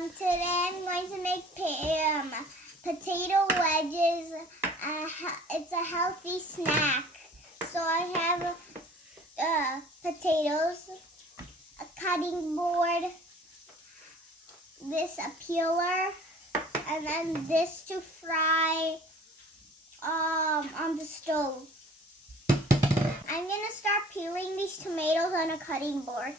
Today I'm going to make potato wedges. It's a healthy snack. So I have potatoes, a cutting board, this a peeler, and then this to fry on the stove. I'm gonna start peeling these tomatoes on a cutting board.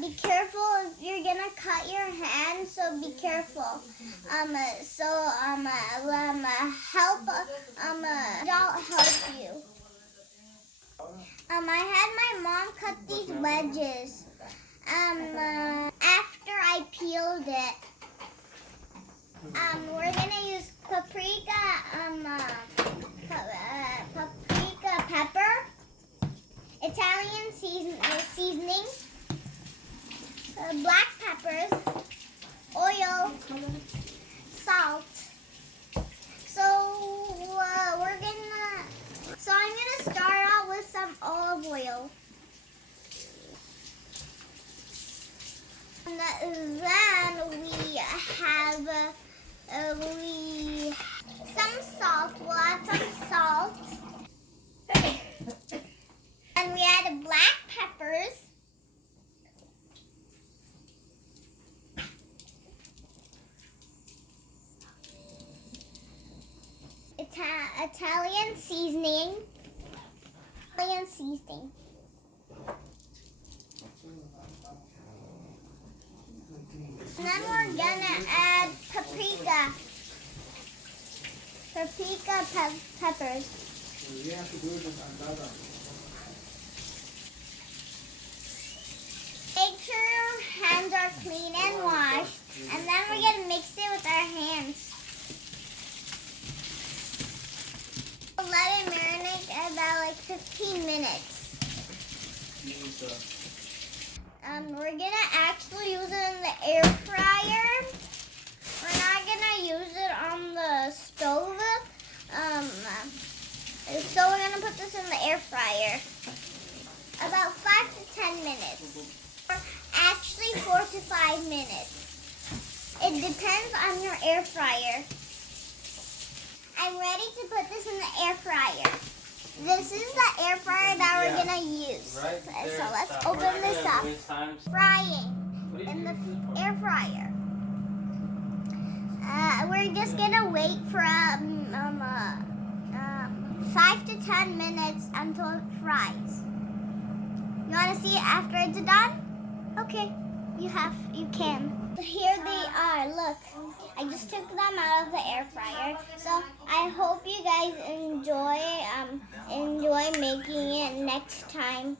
Be careful if you're gonna cut your hand, so be careful. I'll help you. I had my mom cut these wedges. After I peeled it, we're gonna use paprika pepper, Italian seasoning, black peppers, oil, salt. So I'm gonna start out with some olive oil. And then we have some salt. We'll add some salt. And we add black peppers. Italian seasoning. And then we're gonna add paprika peppers. Make sure your hands are clean and washed, and then we're gonna mix it with our hands. Let it marinate about like 15 minutes. We're gonna actually use it in the air fryer. We're not gonna use it on the stove. So we're gonna put this in the air fryer. About 5 to 10 minutes. Or actually 4 to 5 minutes. It depends on your air fryer. I'm ready to put this in the air fryer. This is the air fryer that we're gonna use. So let's open this up. Frying in the air fryer. We're just gonna wait for 5 to 10 minutes until it fries. You wanna see it after it's done? Okay, you can. Here they are, look. I just took them out of the air fryer. So I hope you guys enjoy making it next time.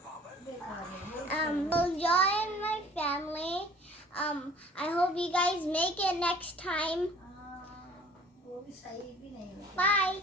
We'll join my family. I hope you guys make it next time. Bye.